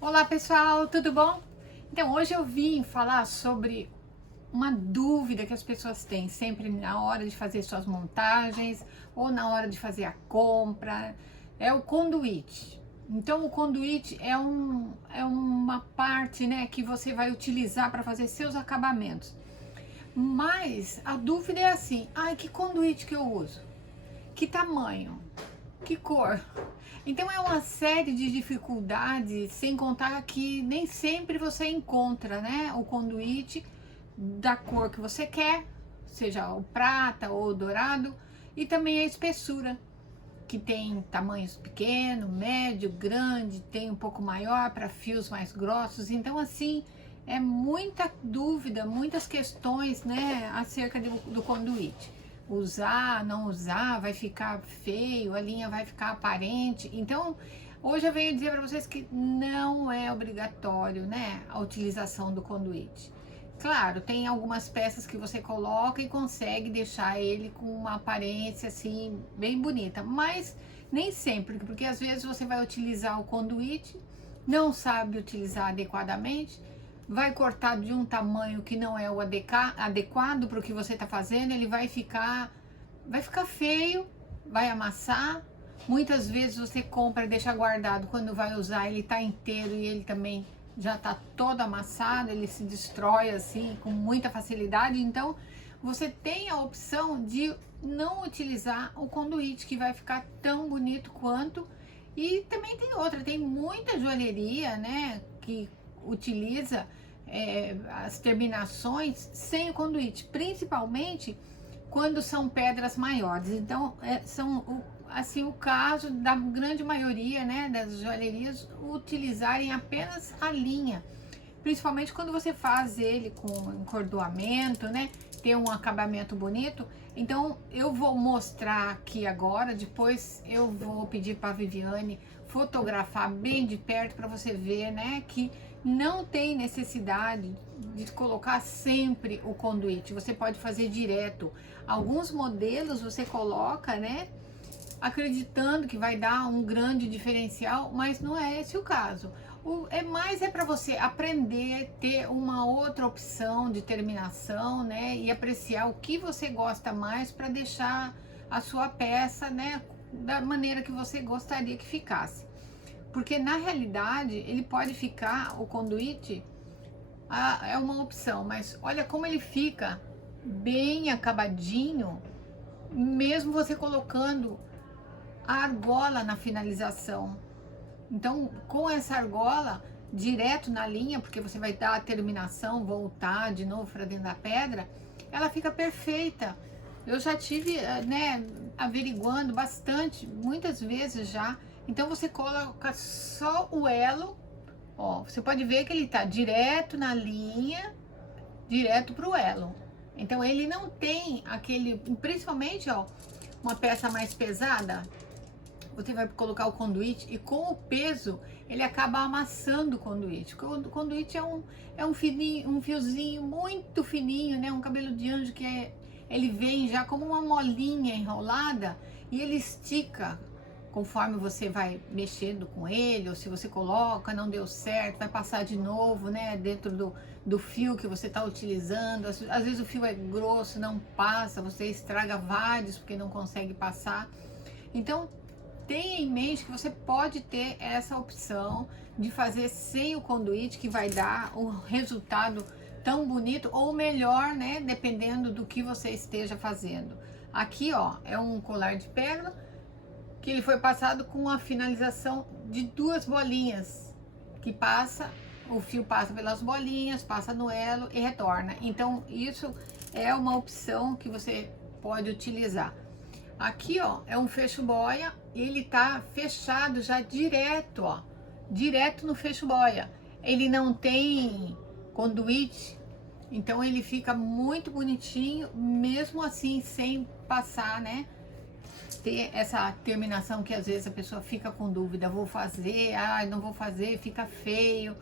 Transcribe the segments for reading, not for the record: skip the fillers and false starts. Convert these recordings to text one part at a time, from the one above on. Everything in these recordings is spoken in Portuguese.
Olá pessoal, tudo bom? Então hoje eu vim falar sobre uma dúvida que as pessoas têm sempre na hora de fazer suas montagens ou na hora de fazer a compra, é o conduíte. Então o conduíte é uma parte, né, que você vai utilizar para fazer seus acabamentos. Mas a dúvida é assim, ai, que conduíte que eu uso? Que tamanho? Que cor? Então é uma série de dificuldades, sem contar que nem sempre você encontra, né, o conduíte da cor que você quer, seja o prata ou o dourado, e também a espessura, que tem tamanhos pequeno, médio, grande, tem um pouco maior para fios mais grossos. Então assim, é muita dúvida, muitas questões, né, acerca do conduíte. Usar, não usar, vai ficar feio, a linha vai ficar aparente. Então, hoje eu venho dizer para vocês que não é obrigatório, né, a utilização do conduíte. Claro, tem algumas peças que você coloca e consegue deixar ele com uma aparência assim bem bonita, mas nem sempre, porque às vezes você vai utilizar o conduíte, não sabe utilizar adequadamente, vai cortar de um tamanho que não é o adequado para o que você está fazendo, ele vai ficar feio, vai amassar. Muitas vezes você compra e deixa guardado, quando vai usar ele está inteiro e ele também já está todo amassado, ele se destrói assim com muita facilidade. Então você tem a opção de não utilizar o conduíte, que vai ficar tão bonito quanto. E também tem outra, tem muita joalheria, né, que utiliza as terminações sem o conduíte, principalmente quando são pedras maiores. Então são assim o caso da grande maioria, né, das joalherias utilizarem apenas a linha, principalmente quando você faz ele com encordoamento, né, ter um acabamento bonito. Então eu vou mostrar aqui agora, depois eu vou pedir para a Viviane fotografar bem de perto para você ver, né, que não tem necessidade de colocar sempre o conduíte, você pode fazer direto. Alguns modelos você coloca, né, acreditando que vai dar um grande diferencial, mas não é esse o caso. É para você aprender, ter uma outra opção de terminação, né, e apreciar o que você gosta mais para deixar a sua peça, né, da maneira que você gostaria que ficasse. Porque na realidade ele pode ficar, o conduíte é uma opção, mas olha como ele fica bem acabadinho, mesmo você colocando a argola na finalização. Então, com essa argola direto na linha, porque você vai dar a terminação, voltar de novo para dentro da pedra, ela fica perfeita. Eu já tive, né, averiguando bastante, muitas vezes já. Então você coloca só o elo, ó, você pode ver que ele tá direto na linha, direto pro elo. Então ele não tem aquele, principalmente, ó, uma peça mais pesada, você vai colocar o conduíte e com o peso ele acaba amassando o conduíte. O conduíte é um, fininho, um fiozinho muito fininho, né? Um cabelo de anjo que ele vem já como uma molinha enrolada e ele estica conforme você vai mexendo com ele, ou se você coloca, não deu certo, vai passar de novo, né? Dentro do fio que você está utilizando. Às vezes o fio é grosso, não passa, você estraga vários porque não consegue passar. Então, tenha em mente que você pode ter essa opção de fazer sem o conduíte, que vai dar um resultado tão bonito ou melhor, né? Dependendo do que você esteja fazendo. Aqui, ó, é um colar de pérola que ele foi passado com a finalização de duas bolinhas, que passa, o fio passa pelas bolinhas, passa no elo e retorna. Então, isso é uma opção que você pode utilizar. Aqui, ó, é um fecho boia, ele tá fechado já direto, ó, direto no fecho boia. Ele não tem conduíte, então ele fica muito bonitinho, mesmo assim, sem passar, né, ter essa terminação que às vezes a pessoa fica com dúvida, vou fazer, não vou fazer, fica feio.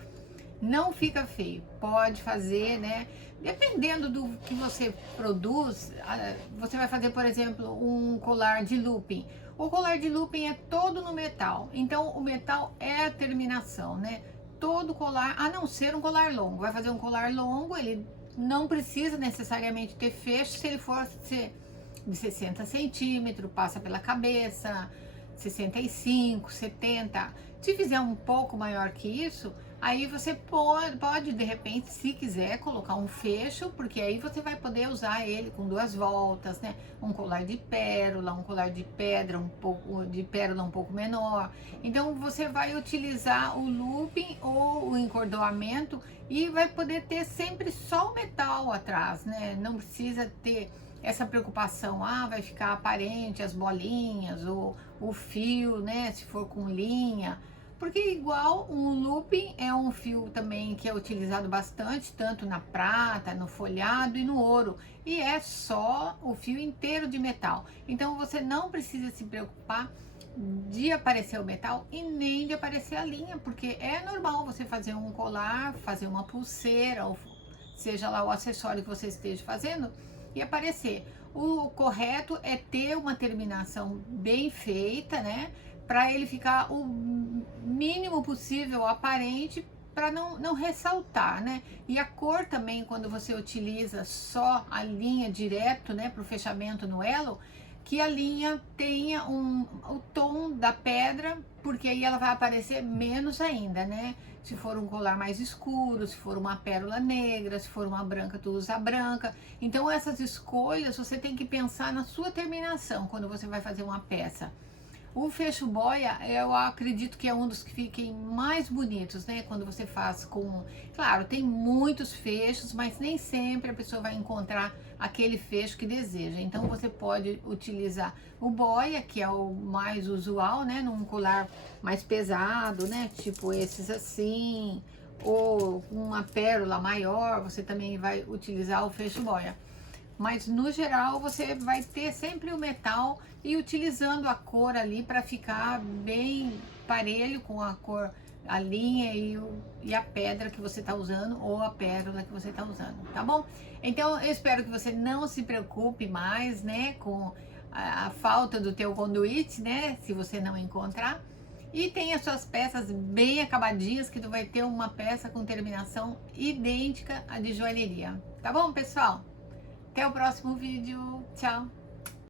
Não fica feio, pode fazer, né? Dependendo do que você produz, você vai fazer, por exemplo, um colar de looping. O colar de looping é todo no metal, então o metal é a terminação, né? todo colar, a não ser um colar longo. Vai fazer um colar longo, ele não precisa necessariamente ter fecho, se ele for de 60 centímetros, passa pela cabeça, 65, 70. Se fizer um pouco maior que isso, aí você pode de repente, se quiser, colocar um fecho, porque aí você vai poder usar ele com 2 voltas, né? Um colar de pérola, um colar de pedra, um pouco de pérola um pouco menor. Então você vai utilizar o looping ou o encordoamento e vai poder ter sempre só o metal atrás, né? Não precisa ter essa preocupação, vai ficar aparente as bolinhas ou o fio, né? Se for com linha. Porque igual um looping é um fio também que é utilizado bastante, tanto na prata, no folhado e no ouro. E é só o fio inteiro de metal. Então você não precisa se preocupar de aparecer o metal e nem de aparecer a linha, porque é normal você fazer um colar, fazer uma pulseira, ou seja lá o acessório que você esteja fazendo, e aparecer. O correto é ter uma terminação bem feita, né? Para ele ficar o mínimo possível aparente, para não ressaltar, né? E a cor também, quando você utiliza só a linha direto, né, para o fechamento no elo, que a linha tenha o tom da pedra, porque aí ela vai aparecer menos ainda, né? Se for um colar mais escuro, se for uma pérola negra, se for uma branca, tu usa branca. Então essas escolhas você tem que pensar na sua terminação quando você vai fazer uma peça. O fecho boia, eu acredito que é um dos que fiquem mais bonitos, né? Quando você faz com... Claro, tem muitos fechos, mas nem sempre a pessoa vai encontrar aquele fecho que deseja. Então você pode utilizar o boia, que é o mais usual, né? Num colar mais pesado, né? Tipo esses assim, ou uma pérola maior, você também vai utilizar o fecho boia. Mas no geral você vai ter sempre o metal e utilizando a cor ali para ficar bem parelho com a cor, a linha e a pedra que você está usando ou a pérola que você está usando, tá bom? Então eu espero que você não se preocupe mais, né, com a falta do teu conduíte, né, se você não encontrar. E tem as suas peças bem acabadinhas, que tu vai ter uma peça com terminação idêntica à de joalheria, tá bom, pessoal? Até o próximo vídeo. Tchau!